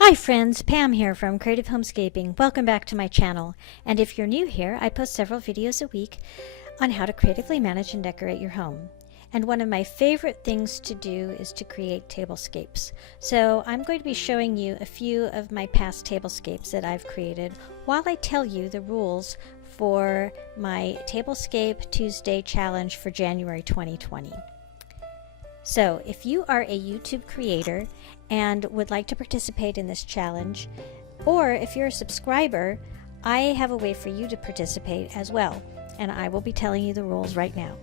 Hi friends, Pam here from Creative Homescaping. Welcome back to my channel. And if you're new here, I post several videos a week on how to creatively manage and decorate your home. And one of my favorite things to do is to create tablescapes. So I'm going to be showing you a few of my past tablescapes that I've created while I tell you the rules for my Tablescape Tuesday challenge for January 2020. So if you are a YouTube creator and would like to participate in this challenge, or if you're a subscriber, I have a way for you to participate as well, and I will be telling you the rules right now.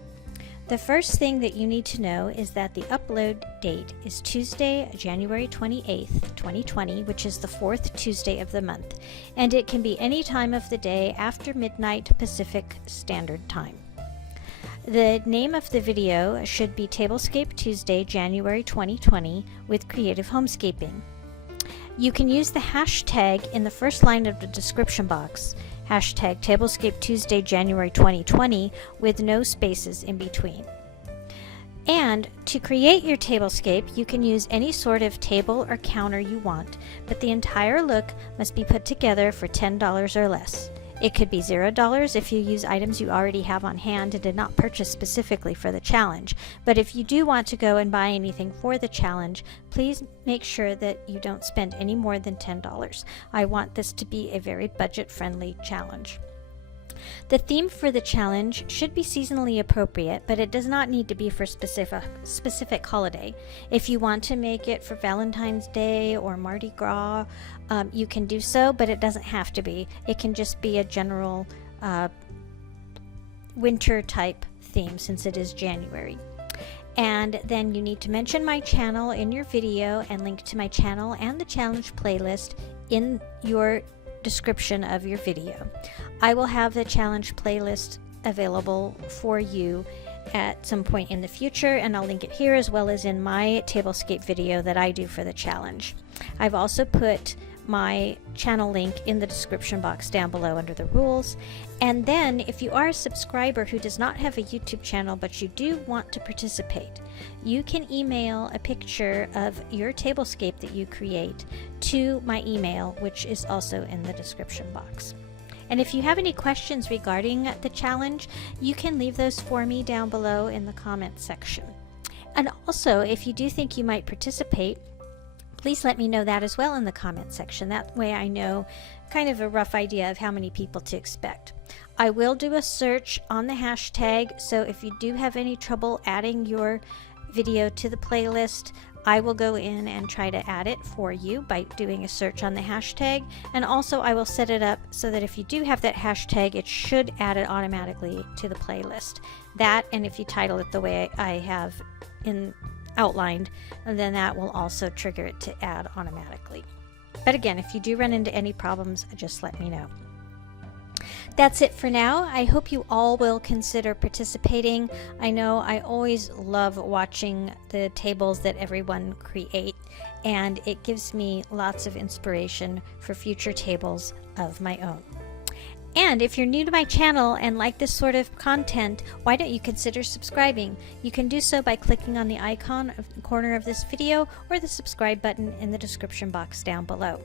The first thing that you need to know is that the upload date is Tuesday, January 28th, 2020, which is the fourth Tuesday of the month, and it can be any time of the day after midnight Pacific Standard Time. The name of the video should be Tablescape Tuesday, January 2020 with Creative Homescaping. You can use the hashtag in the first line of the description box, hashtag Tablescape Tuesday, January 2020 with no spaces in between. And to create your tablescape, you can use any sort of table or counter you want, but the entire look must be put together for $10 or less. It could be $0 if you use items you already have on hand and did not purchase specifically for the challenge. But if you do want to go and buy anything for the challenge, please make sure that you don't spend any more than $10. I want this to be a very budget-friendly challenge. The theme for the challenge should be seasonally appropriate, but it does not need to be for specific holiday. If you want to make it for Valentine's Day or Mardi Gras, you can do so, but it doesn't have to be. It can just be a general winter type theme since it is January. And then you need to mention my channel in your video and link to my channel and the challenge playlist in your description of your video. I will have the challenge playlist available for you at some point in the future, and I'll link it here as well as in my tablescape video that I do for the challenge. I've also put my channel link in the description box down below under the rules. And then if you are a subscriber who does not have a YouTube channel but you do want to participate, you can email a picture of your tablescape that you create to my email, which is also in the description box. And if you have any questions regarding the challenge, you can leave those for me down below in the comment section. And also, if you do think you might participate, please let me know that as well in the comment section. That way I know kind of a rough idea of how many people to expect. I will do a search on the hashtag, so if you do have any trouble adding your video to the playlist, I will go in and try to add it for you by doing a search on the hashtag. And also I will set it up so that if you do have that hashtag, it should add it automatically to the playlist. That, and if you title it the way I have outlined, and then that will also trigger it to add automatically. But again, if you do run into any problems, just let me know. That's it for now. I hope you all will consider participating. I know I always love watching the tables that everyone create, and it gives me lots of inspiration for future tables of my own. And if you're new to my channel and like this sort of content, why don't you consider subscribing? You can do so by clicking on the icon of the corner of this video or the subscribe button in the description box down below.